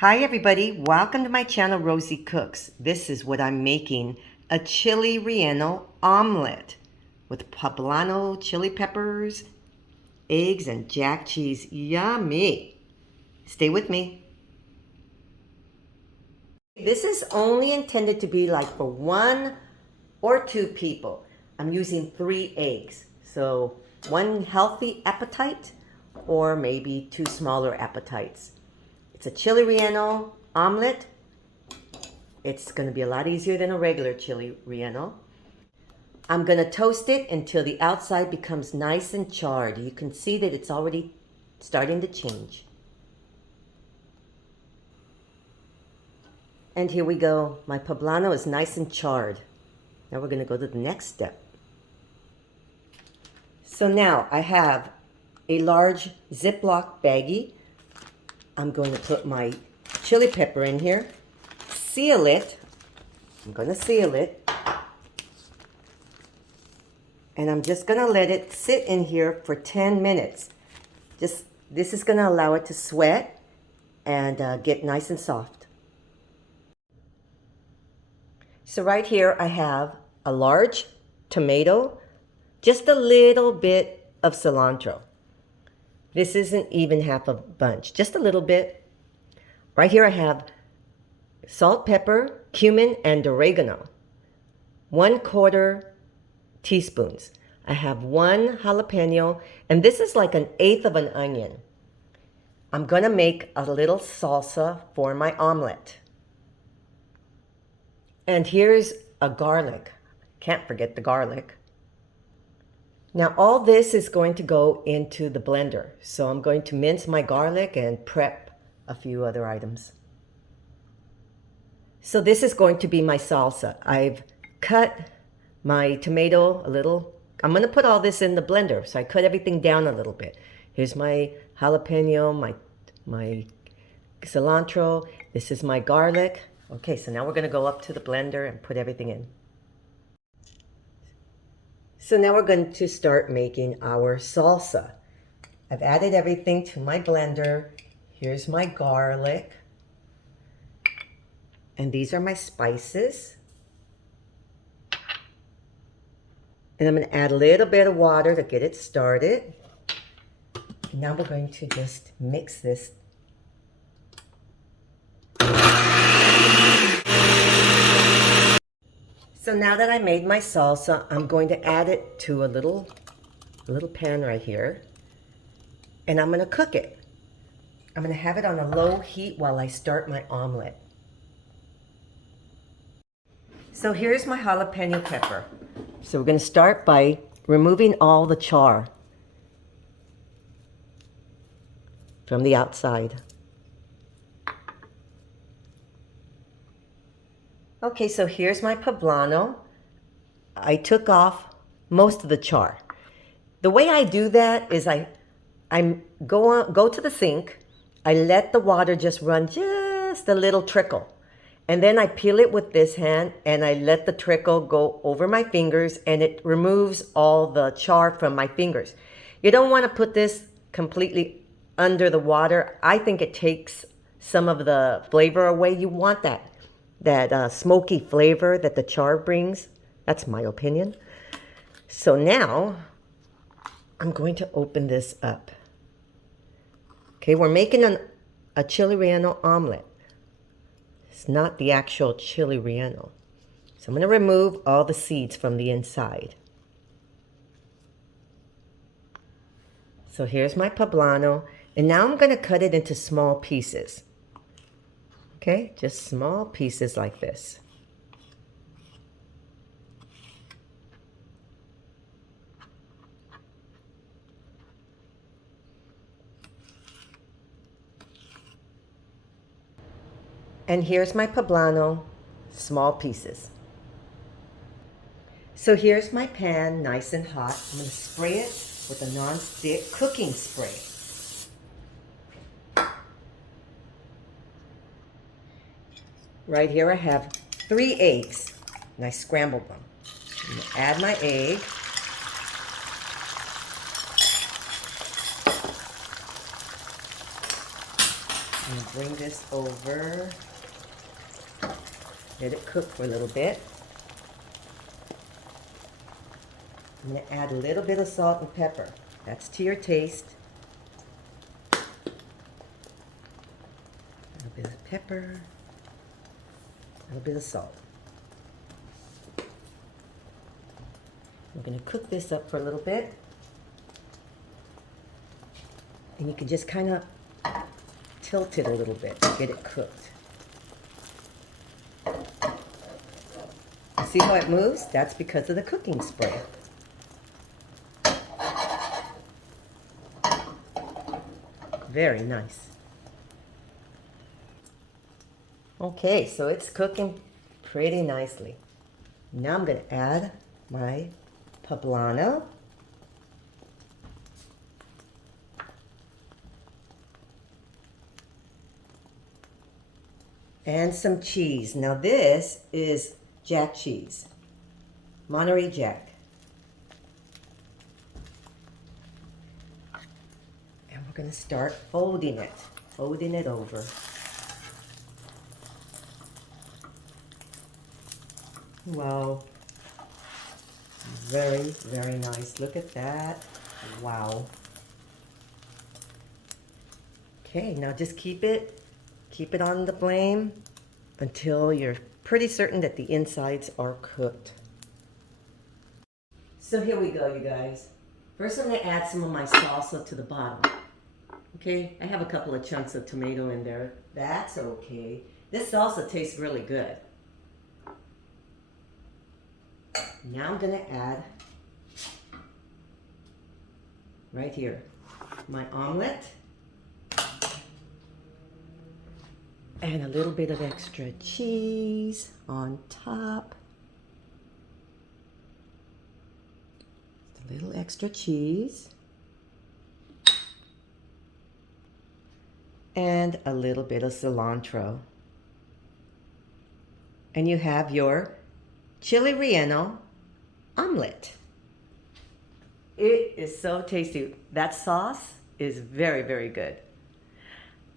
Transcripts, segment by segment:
Hi everybody, welcome to my channel Rosie Cooks. This is what I'm making, a chili relleno omelet with poblano chili peppers, eggs, and jack cheese. Yummy! Stay with me. This is only intended to be like for 1 or 2 people. I'm using 3 eggs, so 1 healthy appetite or maybe 2 smaller appetites. It's a chili relleno omelet. It's going to be a lot easier than a regular chili relleno. I'm going to toast it until the outside becomes nice and charred. You can see that it's already starting to change. And here we go. My poblano is nice and charred. Now we're going to go to the next step. So now I have a large Ziploc baggie. I'm going to put my chili pepper in here, seal it. I'm going to seal it. And I'm just going to let it sit in here for 10 minutes. This is going to allow it to sweat and get nice and soft. So right here I have a large tomato, just a little bit of cilantro. This isn't even half a bunch, just a little bit. Right here I have salt, pepper, cumin, and oregano. 1/4 teaspoons. I have 1 jalapeno, and this is like 1/8 of an onion. I'm gonna make a little salsa for my omelet. And here's a garlic. Can't forget the garlic. Now all this is going to go into the blender. So I'm going to mince my garlic and prep a few other items. So this is going to be my salsa. I've cut my tomato a little. I'm going to put all this in the blender. So I cut everything down a little bit. Here's my jalapeno, my cilantro. This is my garlic. Okay, so now we're going to go up to the blender and put everything in. So now we're going to start making our salsa. I've added everything to my blender. Here's my garlic. And these are my spices. And I'm going to add a little bit of water to get it started. And now we're going to just mix this. So now that I made my salsa, I'm going to add it to a little pan right here. And I'm going to cook it. I'm going to have it on a low heat while I start my omelet. So here's my jalapeno pepper. So we're going to start by removing all the char from the outside. Okay, so here's my poblano. I took off most of the char. The way I do that is I go to the sink, I let the water just run just a little trickle. And then I peel it with this hand and I let the trickle go over my fingers and it removes all the char from my fingers. You don't want to put this completely under the water. I think it takes some of the flavor away. You want that smoky flavor that the char brings. That's my opinion. So now I'm going to open this up. Okay, we're making a chili relleno omelet. It's not the actual chili relleno. So I'm going to remove all the seeds from the inside. So here's my poblano. And now I'm going to cut it into small pieces. Okay, just small pieces like this. And here's my poblano, small pieces. So here's my pan, nice and hot. I'm going to spray it with a non-stick cooking spray. Right here I have 3 eggs, and I scrambled them. I'm going to add my egg. I'm going to bring this over. Let it cook for a little bit. I'm going to add a little bit of salt and pepper. That's to your taste. A little bit of pepper. A little bit of salt. We're going to cook this up for a little bit. And you can just kind of tilt it a little bit to get it cooked. See how it moves? That's because of the cooking spray. Very nice. Okay, so it's cooking pretty nicely. Now I'm going to add my poblano. And some cheese. Now this is Jack cheese. Monterey Jack. And we're going to start folding it over. Wow. Very, very nice. Look at that. Wow. Okay, now just keep it on the flame until you're pretty certain that the insides are cooked. So here we go, you guys. First I'm going to add some of my salsa to the bottom. Okay, I have a couple of chunks of tomato in there. That's okay. This salsa tastes really good. Now I'm going to add, right here, my omelette. And a little bit of extra cheese on top. A little extra cheese. And a little bit of cilantro. And you have your Chile Relleno omelette. It is so tasty. That sauce is very, very good.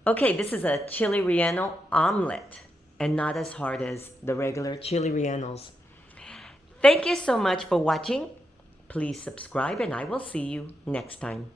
Okay, this is a Chile Relleno omelette and not as hard as the regular Chile Rellenos. Thank you so much for watching. Please subscribe and I will see you next time.